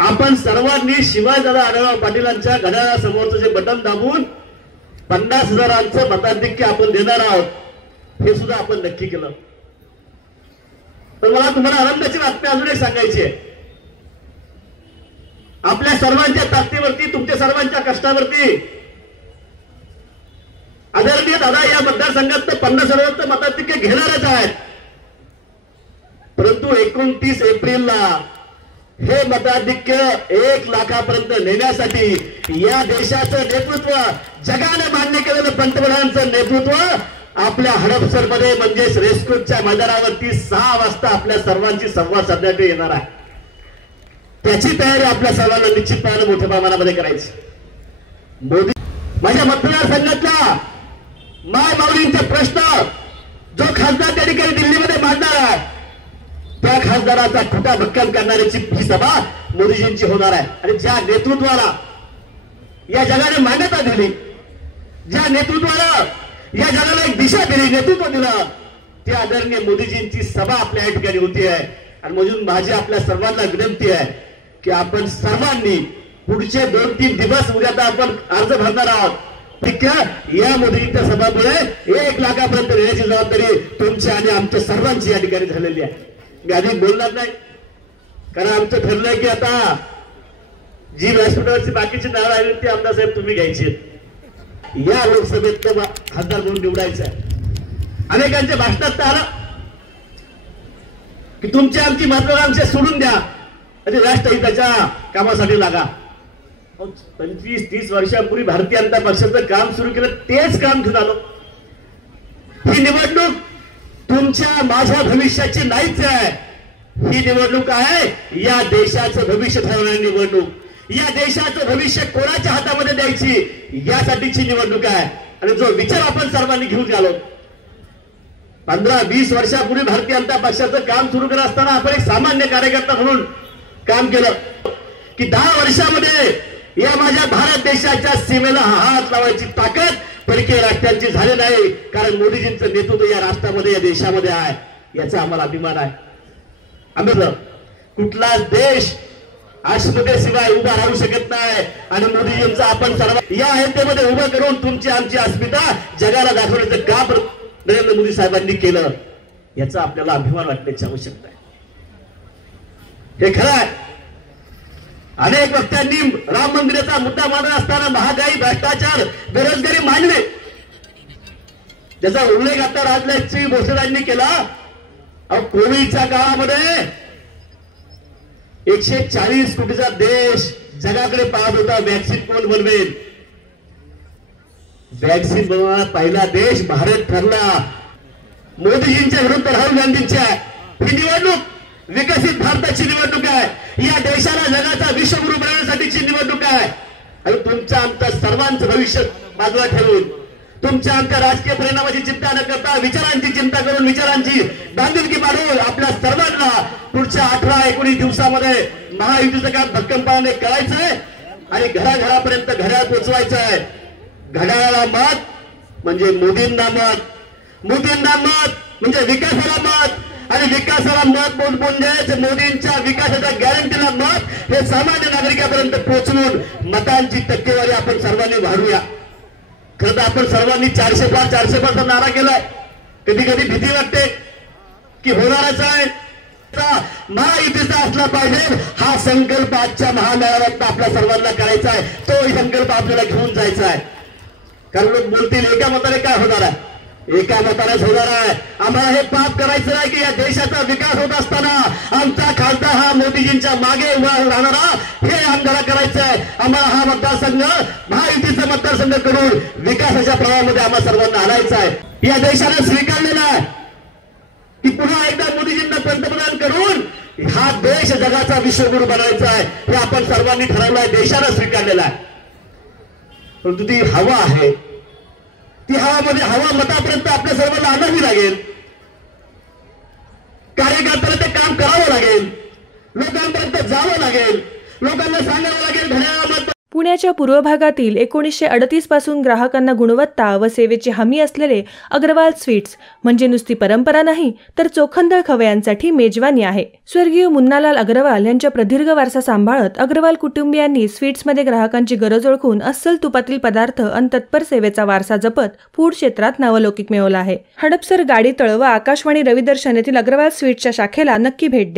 आपण सर्वांनी शिवाजीदादा आढळराव पाटीलांच्या घड्याळासमोरचं जे बटन दाबून 50,000 मताधिक्य आपण देणार आहोत हे सुद्धा आपण नक्की केलं. तर मला तुम्हाला आनंदाची बातमी अजून एक सांगायची आहे. आपल्या सर्वांच्या ताकदीवरती, तुमच्या सर्वांच्या कष्टावरती आदरणीय दादा या मतदारसंघात 50,000 मताधिक्य घेणारच आहेत. परंतु 29 एप्रिलला हे मताधिक्य 1 लाखापर्यंत नेण्यासाठी या देशाचं नेतृत्व, जगाने मान्य केलेलं पंतप्रधानांचं नेतृत्व आपल्या हडपसरमध्ये म्हणजेच रेस्कोच्या मैदानावरती 6 वाजता आपल्या सर्वांची संवाद साधण्यासाठी येणार आहे. त्याची तयारी आपल्या सर्वांना निश्चितपणे मोठ्या प्रमाणामध्ये करायची. मोदी माझ्या मतदारसंघातला माय माऊलींचे प्रश्न जो खासदार त्या ठिकाणी दिल्लीमध्ये मांडणार आहे त्या खासदाराचा खोटा भक्कम करणाऱ्याची ही सभा मोदीजींची होणार आहे. आणि ज्या नेतृत्वाला या जगाने मान्यता दिली, ज्या नेतृत्वाला या जगाला एक दिशा दिली, नेतृत्व दिलं, त्या आदरणीय मोदीजींची सभा आपल्या या ठिकाणी होती आहे. आणि म्हणून माझी आपल्या सर्वांना विनंती आहे की आपण सर्वांनी पुढचे 2-3 दिवस उद्या आपण अर्ज भरणार आहोत. ठीक आहे, या मोदींच्या सभामुळे 1 लाखापर्यंत नेण्याची जबाबदारी तुमची आणि आमच्या सर्वांची या ठिकाणी झालेली आहे. मी अधिक बोलणार नाही, कारण आमचं ठरलंय की आता जी व्यासपीठावरची बाकीची नावं आली ती आमदार साहेब तुम्ही घ्यायची, या लोकसभेत खासदार म्हणून निवडायचं आहे. अनेकांच्या भाषणात तर आलं की तुमची आमची महत्वाकांक्षा सोडून द्या आणि राष्ट्रहिताच्या कामासाठी लागा. 25-30 वर्षांपूर्वी भारतीय जनता पक्षाचं काम सुरू केलं, तेच काम घेऊन आलो. ही निवडणूक तुमच्या माझ्या भविष्याची नाहीच आहे. ही निवडणूक आहे या देशाचं भविष्य ठरवणारी निवडणूक. या देशाचं भविष्य कोणाच्या हातामध्ये द्यायची यासाठीची निवडणूक आहे. आणि जो विचार आपण सर्वांनी घेऊन आलो, 15-20 वर्षापूर्वी भारतीय जनता पक्षाचं काम सुरू करत असताना आपण एक सामान्य कार्यकर्ता म्हणून काम केलं की 10 वर्षामध्ये या माझ्या भारत देशाच्या सीमेला हात लावायची ताकद परकीय राष्ट्रांची झाली नाही. कारण मोदीजींचं नेतृत्व या राष्ट्रामध्ये, या देशामध्ये आहे, याचा आम्हाला अभिमान आहे. आम्ही कुठलाच देश अस्मितेशिवाय उभा राहू शकत नाही. आणि मोदीजींचा आपण सर्व या अहंतेमध्ये उभं करून तुमची आमची अस्मिता जगाला दाखवण्याचं काम नरेंद्र मोदी साहेबांनी केलं, याचा आपल्याला अभिमान वाटण्याची आवश्यकता आहे. हे खरं आहे. अनेक वक्त्यांनी राम मंदिराचा मुद्दा मांडत असताना महागाई, भ्रष्टाचार, बेरोजगारी मांडले, ज्याचा उल्लेख आता राजलक्ष्मी भोसलेंनी केला. कोविडच्या काळामध्ये 140 कोटीचा देश जगाकडे पाहत होता, वॅक्सिन कोण बनवेल. वॅक्सिन बनवणारा पहिला देश भारत ठरला. मोदीजींच्या विरुद्ध राहुल गांधींच्या. ही निवडणूक विकसित भारताची निवडणूक आहे. या देशाला जगाचा विश्वगुरू बनवण्यासाठीची निवडणूक आहे. आणि तुमच्या आमच्या सर्वांचं भविष्य बाजूला ठेवून, तुमच्या आमच्या राजकीय परिणामाची चिंता न करता विचारांची चिंता करून, विचारांची बांधिलकी बांधून आपल्या सर्वांना पुढच्या 18-19 दिवसामध्ये महायुतीचं काम भक्कमपणाने करायचं आहे आणि घराघरापर्यंत घड्याळ पोचवायचं आहे. घड्याळाला मत म्हणजे मोदींना मत, मोदींना मत म्हणजे विकासाला मत, आणि विकासाला मत बोलून मोदींच्या विकासाच्या गॅरंटीला मत हे सामान्य नागरिकांपर्यंत पोहोचवून मतांची टक्केवारी आपण सर्वांनी वाढवूया. खरं तर आपण सर्वांनी 400 पार नारा केलाय. कधी कधी भीती वाटते की होणारच आहे. महायुतीचा असला पाहिजे हा संकल्प आजच्या महामेळाव्यात आपल्या सर्वांना करायचा आहे. तो संकल्प आपल्याला घेऊन जायचा आहे. कारण लोक बोलतील एका मताने काय होणार आहे, एका मतानेच होणार आहे. आम्हाला हे पाप करायचं नाही की या देशाचा विकास होत असताना आमचा खासदार हा मोदीजींच्या मागे उभा राहणारा हे आमदार करायचं आहे. आम्हाला हा मतदारसंघ महायुतीचा मतदारसंघ करून विकासाच्या प्रवाहामध्ये आम्हाला सर्वांना आणायचं आहे. या देशाने स्वीकारलेला आहे की पुन्हा एकदा मोदीजींना पंतप्रधान करून हा देश जगाचा विश्वगुरू बनायचा आहे. हे आपण सर्वांनी ठरवलं आहे, देशाने स्वीकारलेला आहे. परंतु ती हवा आहे, ती हवा मतापर्यंत आपल्या सर्वांना आणावी लागेल. कार्यकर्त्याला ते काम करावं लागेल, लोकांपर्यंत जावं लागेल, लोकांना सांगावं लागेल घड्याळाला मत पुण्याच्या पूर्व भागातील 1938 पासून ग्राहकांना गुणवत्ता व सेवेची हमी असलेले अग्रवाल स्वीट्स म्हणजे नुसती परंपरा नाही तर चोखंदळ खवय्यांसाठी मेजवानी आहे. स्वर्गीय मुन्नालाल अग्रवाल यांच्या प्रदीर्घ वारसा सांभाळत अग्रवाल कुटुंबियांनी स्वीट्समध्ये ग्राहकांची गरज ओळखून अस्सल तुपातील पदार्थ आणि तत्पर सेवेचा वारसा जपत फूड क्षेत्रात नावलौकिक मिळवला आहे. हडपसर, गाडीतळ व आकाशवाणी रविदर्शन येथील अग्रवाल स्वीट्सच्या शाखेला नक्की भेट द्या.